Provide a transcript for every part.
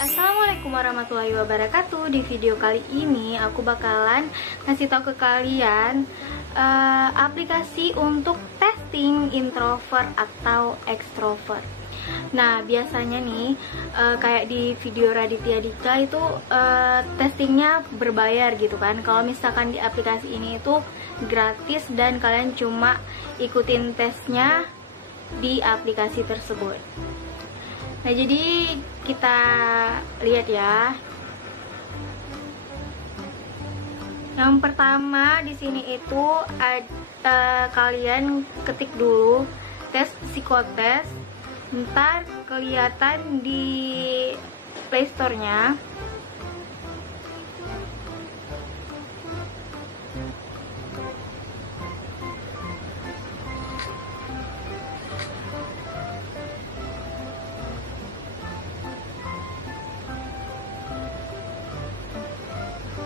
Assalamualaikum warahmatullahi wabarakatuh. Di video kali ini aku bakalan ngasih tahu ke kalian aplikasi untuk testing introvert atau extrovert. Nah, biasanya nih kayak di video Raditya Dika itu testingnya berbayar gitu kan. Kalau misalkan di aplikasi ini itu gratis dan kalian cuma ikutin tesnya di aplikasi tersebut. Nah, jadi kita lihat ya. Yang pertama di sini itu kalian ketik dulu tes psikotes, ntar kelihatan di Playstore-nya.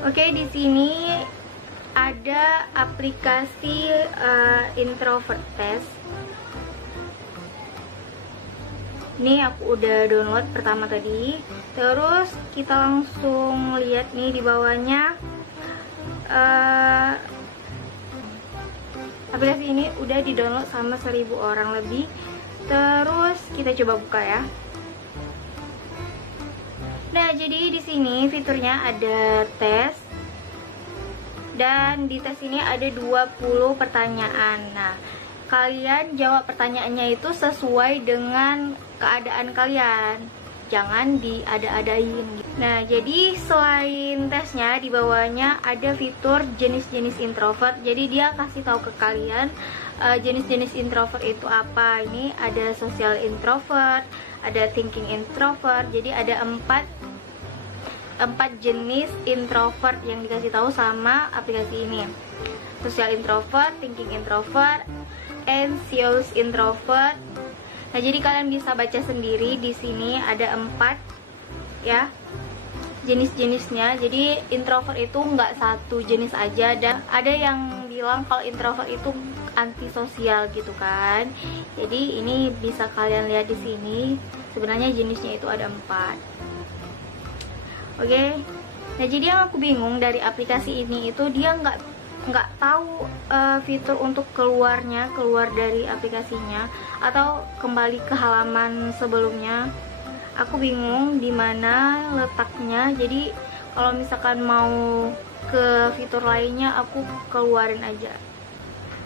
Oke, di sini ada aplikasi introvert test. Ini aku udah download pertama tadi. Terus kita langsung lihat nih di bawahnya, aplikasi ini udah di download sama 1000 orang lebih. Terus kita coba buka ya. Nah, jadi di sini fiturnya ada tes, dan di tes ini ada 20 pertanyaan. Nah, kalian jawab pertanyaannya itu sesuai dengan keadaan kalian, jangan diada-adain. Nah, jadi selain tesnya di bawahnya ada fitur jenis-jenis introvert. Jadi dia kasih tahu ke kalian jenis-jenis introvert itu apa. Ini ada social introvert, ada thinking introvert. Jadi ada empat jenis introvert yang dikasih tahu sama aplikasi ini. Social introvert, thinking introvert, anxious introvert. Nah, jadi kalian bisa baca sendiri di sini ada 4 ya jenis-jenisnya. Jadi introvert itu nggak satu jenis aja, dan ada yang bilang kalau introvert itu antisosial gitu kan. Jadi ini bisa kalian lihat di sini. Sebenarnya jenisnya itu ada 4. Oke. Nah, jadi yang aku bingung dari aplikasi ini itu dia nggak tahu fitur untuk keluar dari aplikasinya atau kembali ke halaman sebelumnya. Aku bingung di mana letaknya. Jadi kalau misalkan mau ke fitur lainnya aku keluarin aja.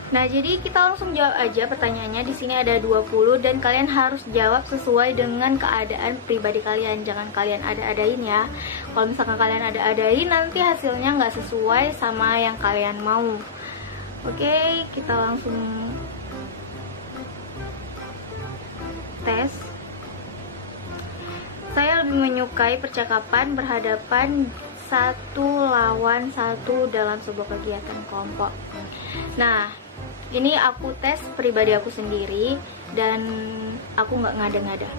Nah, jadi kita langsung jawab aja pertanyaannya. Di sini ada 20 dan kalian harus jawab sesuai dengan keadaan pribadi kalian. Jangan kalian ada-adain ya. Kalau misalkan kalian ada-adain, nanti hasilnya nggak sesuai sama yang kalian mau. Oke, kita langsung tes. Saya lebih menyukai percakapan berhadapan 1 lawan 1 dalam sebuah kegiatan kelompok. Nah, ini aku tes pribadi aku sendiri dan aku nggak ngada-ngada.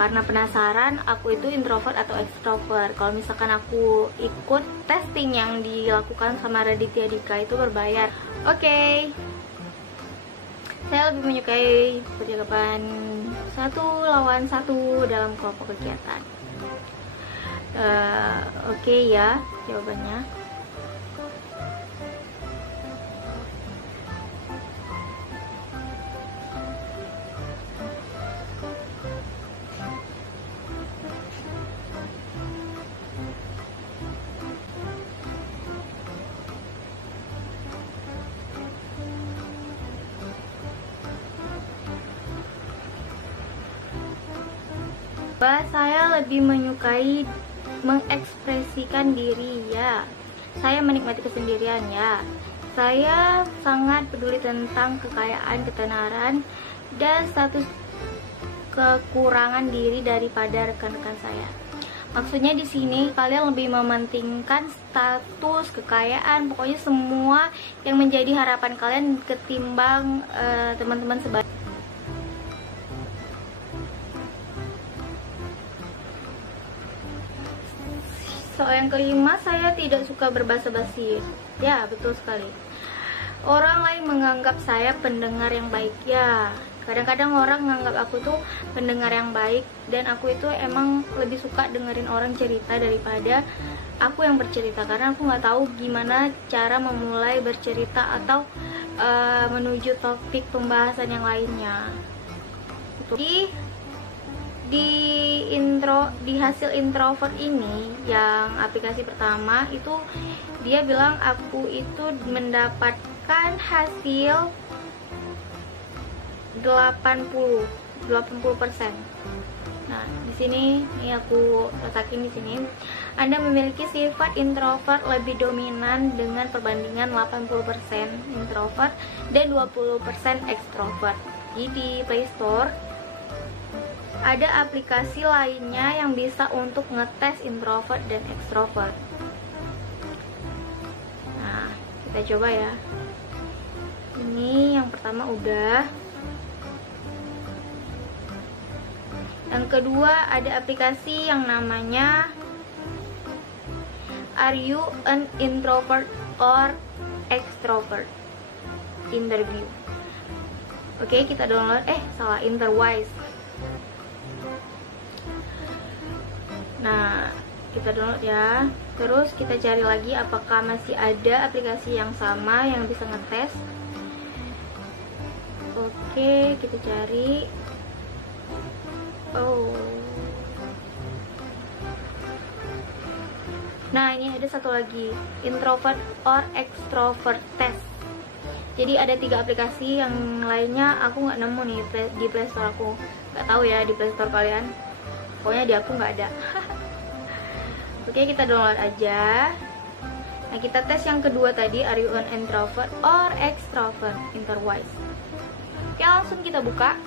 Karena penasaran aku itu introvert atau extrovert. Kalau misalkan aku ikut testing yang dilakukan sama Raditya Dika itu berbayar. Oke. Saya lebih menyukai percakapan 1 lawan 1 dalam kelompok kegiatan. Oke ya jawabannya. Saya lebih menyukai mengekspresikan diri ya. Saya menikmati kesendirian ya. Saya sangat peduli tentang kekayaan, ketenaran, dan status kekurangan diri daripada rekan-rekan saya. Maksudnya di sini kalian lebih mementingkan status, kekayaan, pokoknya semua yang menjadi harapan kalian ketimbang teman-teman sebaya. Soal yang kelima, saya tidak suka berbasa-basi. Ya, betul sekali. Orang lain menganggap saya pendengar yang baik. Ya, Kadang-kadang orang nganggap aku tuh pendengar yang baik, dan aku itu emang lebih suka dengerin orang cerita daripada aku yang bercerita, karena aku nggak tahu gimana cara memulai bercerita atau menuju topik pembahasan yang lainnya. Di hasil introvert ini, yang aplikasi pertama itu dia bilang aku itu mendapatkan hasil 80%. Nah, di sini nih aku letakin di sini. Anda memiliki sifat introvert lebih dominan dengan perbandingan 80% introvert dan 20% ekstrovert. Jadi di Play Store ada aplikasi lainnya yang bisa untuk ngetes introvert dan ekstrovert. Nah, kita coba ya. Ini yang pertama udah. Yang kedua ada aplikasi yang namanya Are You an Introvert or Extrovert Interview. Oke, kita download. Interwise. Nah, kita download ya. Terus kita cari lagi apakah masih ada aplikasi yang sama yang bisa ngetes. Oke, kita cari. Nah, ini ada satu lagi, Introvert or Extrovert Test. Jadi ada 3 aplikasi, yang lainnya aku nggak nemu nih di Play Store aku. Nggak tahu ya di Play Store kalian. Pokoknya di aku nggak ada. Oke, kita download aja. Nah, kita tes yang kedua tadi, Are You an Introvert or Extrovert Interwise. Oke, langsung kita buka.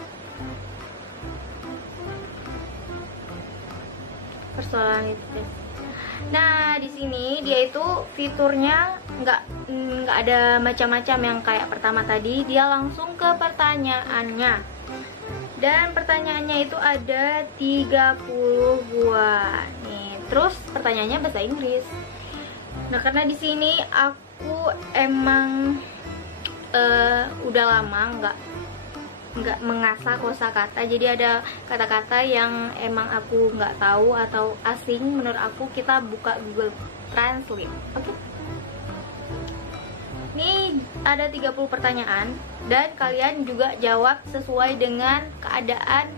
Persoalan itu. Nah, di sini dia itu fiturnya nggak ada macam-macam yang kayak pertama tadi. Dia langsung ke pertanyaannya. Dan pertanyaannya itu ada 30 buah. Nih, terus pertanyaannya bahasa Inggris. Nah, karena di sini aku emang udah lama nggak mengasah kosakata, jadi ada kata-kata yang emang aku nggak tahu atau asing menurut aku, kita buka Google Translate. Oke. Ini ada 30 pertanyaan dan kalian juga jawab sesuai dengan keadaan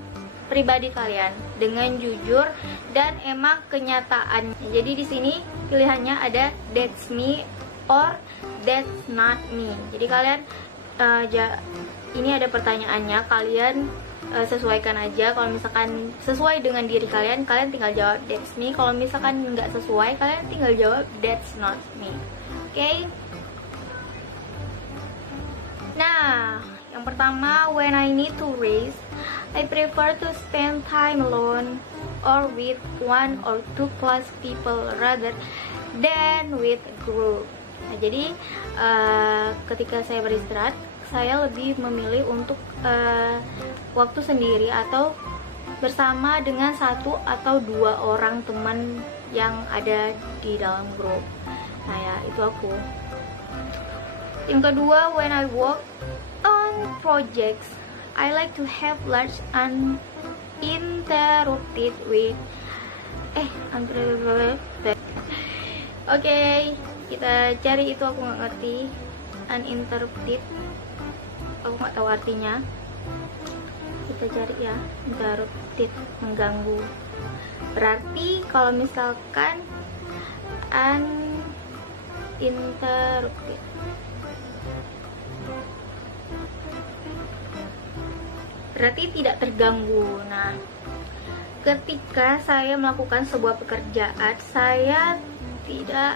pribadi kalian dengan jujur dan emang kenyataan. Jadi di sini pilihannya ada that's me or that's not me. Jadi kalian ini ada pertanyaannya, kalian sesuaikan aja. Kalau misalkan sesuai dengan diri kalian, kalian tinggal jawab that's me. Kalau misalkan nggak sesuai, kalian tinggal jawab that's not me. Oke? Nah, yang pertama, when I need to rest, I prefer to spend time alone or with 1 or 2 close people rather than with a group. Nah, jadi ketika saya beristirahat, saya lebih memilih untuk waktu sendiri atau bersama dengan 1 atau 2 orang teman yang ada di dalam grup. Nah ya, itu aku. Yang kedua, when I work on projects, I like to have large uninterrupted with Oke, kita cari itu, aku nggak ngerti. Uninterrupted, aku nggak tahu artinya. Kita cari ya, interrupted, mengganggu. Berarti kalau misalkan uninterrupted, berarti tidak terganggu. Nah, ketika saya melakukan sebuah pekerjaan, saya tidak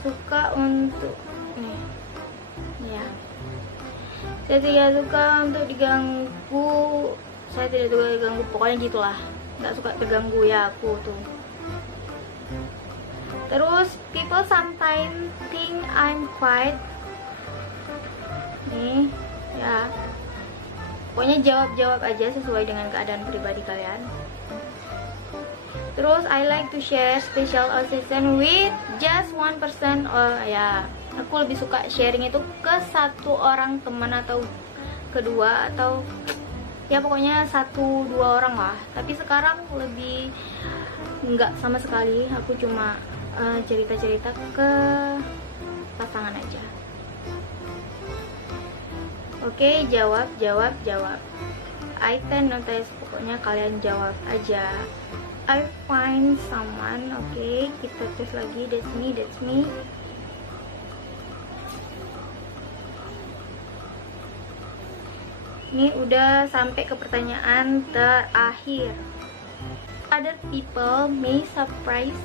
suka untuk saya tidak suka untuk diganggu. Saya tidak suka diganggu, pokoknya gitulah, nggak suka terganggu ya aku tuh. Terus, people sometimes think I'm quiet. Nih ya, pokoknya jawab aja sesuai dengan keadaan pribadi kalian. Terus, I like to share special session with just one person. Oh ya, aku lebih suka sharing itu ke 1 orang teman atau kedua, atau ya pokoknya 1-2 orang lah. Tapi sekarang lebih nggak sama sekali, aku cuma cerita-cerita ke pasangan aja. Oke, jawab. I can notice, pokoknya kalian jawab aja. I find someone. Oke, kita tes lagi. That's me. Ini udah sampai ke pertanyaan terakhir. Other people may surprise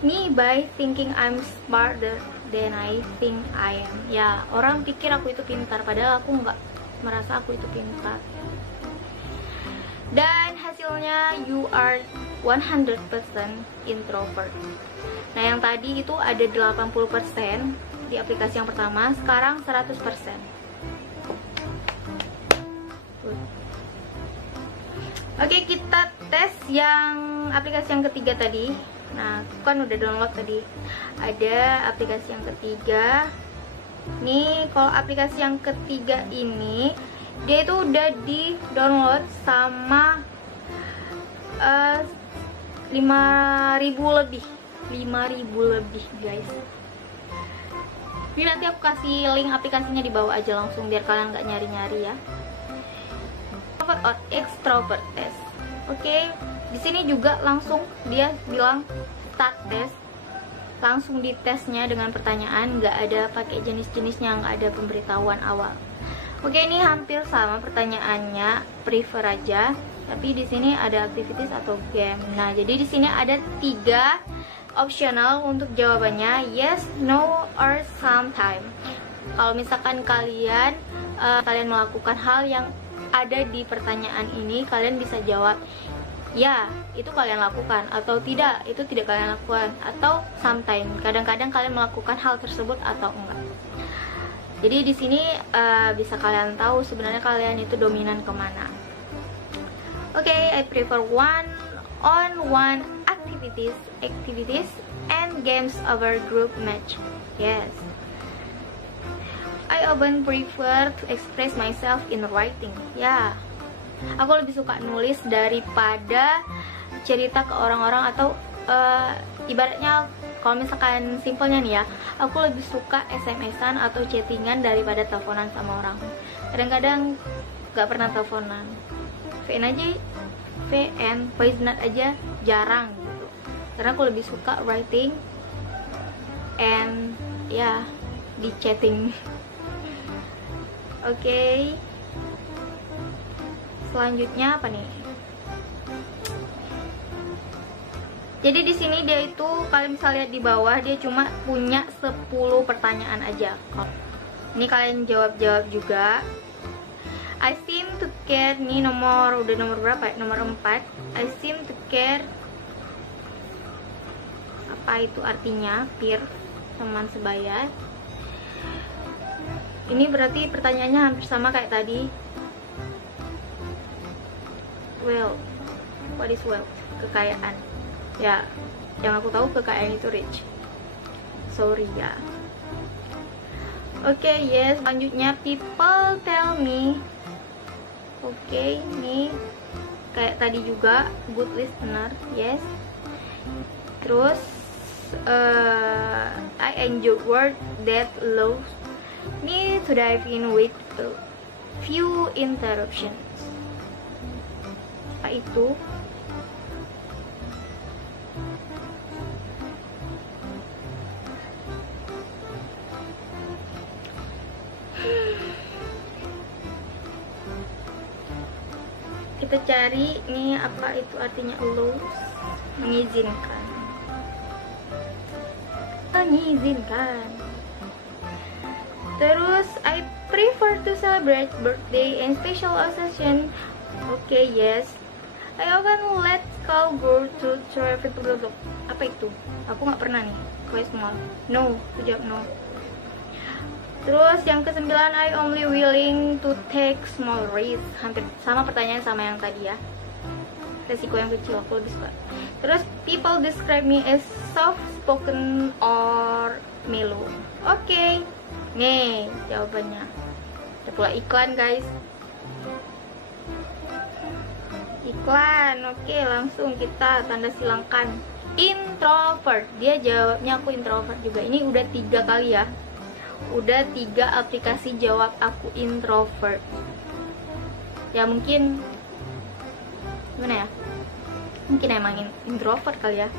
me by thinking I'm smarter than I think I am. Ya, orang pikir aku itu pintar, padahal aku nggak merasa aku itu pintar. Dan hasilnya you are 100% introvert. Nah, yang tadi itu ada 80% di aplikasi yang pertama, sekarang 100%. Oke, kita tes yang aplikasi yang ketiga tadi. Nah, kan udah download tadi. Ada aplikasi yang ketiga. Nih, kalau aplikasi yang ketiga ini, dia itu udah di download sama 5.000 lebih. 5.000 lebih, guys. Ini nanti aku kasih link aplikasinya di bawah aja langsung, biar kalian nggak nyari-nyari ya. Introvert or extrovert test. Oke, di sini juga langsung dia bilang start test. Langsung ditesnya dengan pertanyaan, nggak ada pakai jenis-jenisnya, nggak ada pemberitahuan awal. Oke, ini hampir sama pertanyaannya, prefer aja. Tapi di sini ada activities atau game. Nah, jadi di sini ada 3 optional untuk jawabannya, yes, no, or sometime. Kalau misalkan kalian melakukan hal yang ada di pertanyaan ini, kalian bisa jawab ya, itu kalian lakukan, atau tidak, itu tidak kalian lakukan, atau sometimes, kadang-kadang kalian melakukan hal tersebut atau enggak. Jadi di sini bisa kalian tahu sebenarnya kalian itu dominan kemana. Oke, I prefer one-on-one activities and games over group match. Yes. I often prefer to express myself in writing. Ya, aku lebih suka nulis daripada cerita ke orang-orang, atau ibaratnya kalau misalkan simpelnya nih ya, aku lebih suka SMS-an atau chattingan daripada teleponan sama orang. Kadang-kadang gak pernah teleponan, voice note aja jarang gitu, karena aku lebih suka writing and ya di chatting. Oke. Selanjutnya apa nih? Jadi di sini dia itu, kalian bisa lihat di bawah, dia cuma punya 10 pertanyaan aja. Ini kalian jawab juga. I seem to care, nih nomor berapa ya? Nomor 4. I seem to care. Apa itu artinya? Peer, teman sebaya. Ini berarti pertanyaannya hampir sama kayak tadi. Wealth, what is wealth? Kekayaan. Ya, yang aku tahu kekayaan itu rich. Sorry ya. Oke, yes. Selanjutnya people tell me. Oke, nih kayak tadi juga, good listener. Yes. Terus I enjoy word that low. Need to dive in with a few interruptions. Apa itu? Kita cari nih apa itu artinya allow. Mengizinkan. Terus I prefer to celebrate birthday and special occasion. Okay, yes. I often let call go to traffic. Apa itu? Aku nggak pernah nih. Quite small. No, aku jawab no. Terus yang ke-9, I only willing to take small risk. Hampir sama pertanyaan sama yang tadi ya. Resiko yang kecil aku lebih suka. Terus people describe me as soft spoken or mellow. Oke. Nih jawabannya. Ada pula iklan, guys. iklan. Oke, langsung kita tanda silangkan. Introvert, dia jawabnya aku introvert juga. Ini udah 3 kali ya, udah 3 aplikasi jawab aku introvert. Ya mungkin gimana ya, mungkin emang introvert kali ya.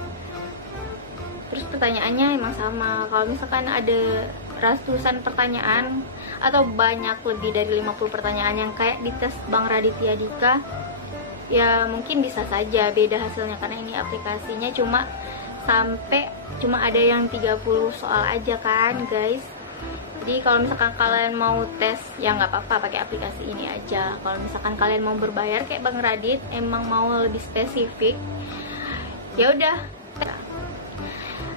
Terus pertanyaannya emang sama. Kalau misalkan ada ratusan pertanyaan atau banyak lebih dari 50 pertanyaan yang kayak di tes Bang Raditya Dika, ya mungkin bisa saja beda hasilnya, karena ini aplikasinya cuma ada yang 30 soal aja kan guys. Jadi kalau misalkan kalian mau tes ya nggak apa-apa pakai aplikasi ini aja. Kalau misalkan kalian mau berbayar kayak Bang Radit, emang mau lebih spesifik, ya udah.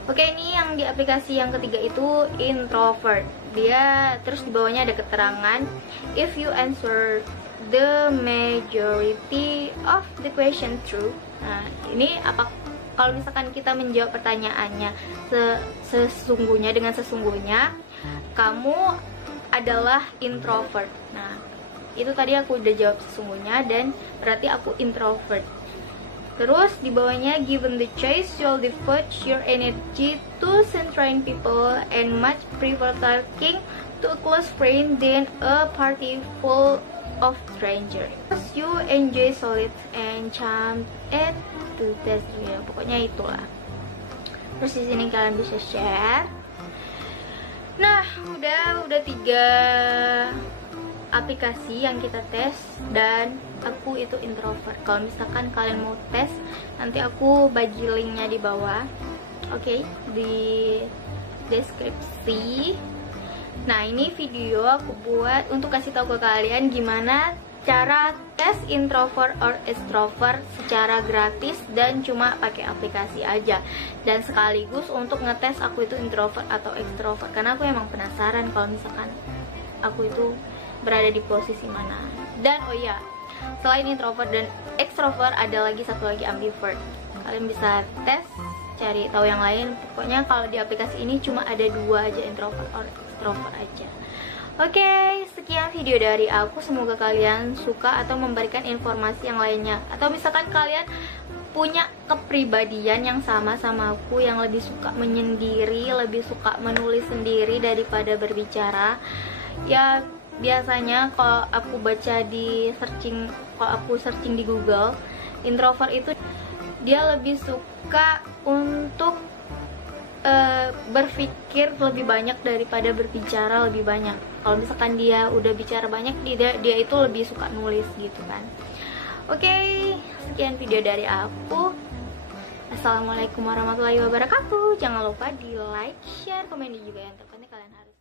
Oke, ini yang di aplikasi yang ketiga itu introvert. Dia terus di bawahnya ada keterangan, if you answer the majority of the question true. Nah, ini apa? Kalau misalkan kita menjawab pertanyaannya sesungguhnya, dengan sesungguhnya, kamu adalah introvert. Nah, itu tadi aku udah jawab sesungguhnya dan berarti aku introvert. Terus di bawahnya, given the choice, you'll devote your energy to centering people and much prefer talking to a close friend than a party full of strangers. You enjoy solid and charm at to test, ya pokoknya itulah. Terus di sini kalian bisa share. Nah, udah 3 aplikasi yang kita tes dan aku itu introvert. Kalau misalkan kalian mau tes, nanti aku bagi linknya di bawah, oke, di deskripsi. Nah, ini video aku buat untuk kasih tahu ke kalian gimana cara tes introvert or extrovert secara gratis dan cuma pakai aplikasi aja, dan sekaligus untuk ngetes aku itu introvert atau extrovert, karena aku emang penasaran kalau misalkan aku itu berada di posisi mana. Dan oh ya, selain introvert dan extrovert ada lagi satu lagi, ambivert. Kalian bisa tes, cari tahu yang lain. Pokoknya kalau di aplikasi ini cuma ada 2 aja, introvert or extrovert aja. Oke, sekian video dari aku. Semoga kalian suka atau memberikan informasi yang lainnya, atau misalkan kalian punya kepribadian yang sama aku, yang lebih suka menyendiri, lebih suka menulis sendiri daripada berbicara. Ya biasanya kalau aku baca di searching, kalau aku searching di Google, introvert itu dia lebih suka untuk berpikir lebih banyak daripada berbicara lebih banyak. Kalau misalkan dia udah bicara banyak, dia itu lebih suka nulis gitu kan. Oke, sekian video dari aku. Assalamualaikum warahmatullahi wabarakatuh. Jangan lupa di like, share, komen juga yang terpenting kalian harus